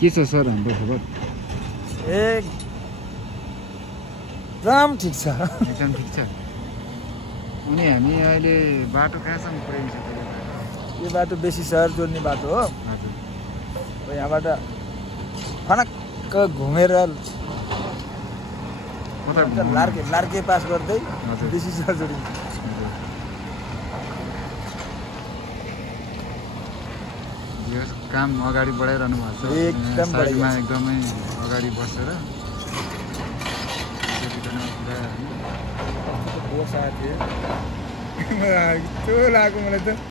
के छ सर हाम्रो खबर? एकदम ठिक छ। एकदम ठिक छ। अनि हामी अहिले बाटो कहाँसम्म पुर्याइन्छ? यो बाटो बेसी सहर जोड्ने बाटो हो। हजुर। यहाँबाट फनक्क घुमेर लार्के पास गर्दै बेसी सहर जोडिन्छ। यो काम अगाडि बढाइरहनु भएको छ। एकदमै अगाडि बसेर लाग्यो मलाई त।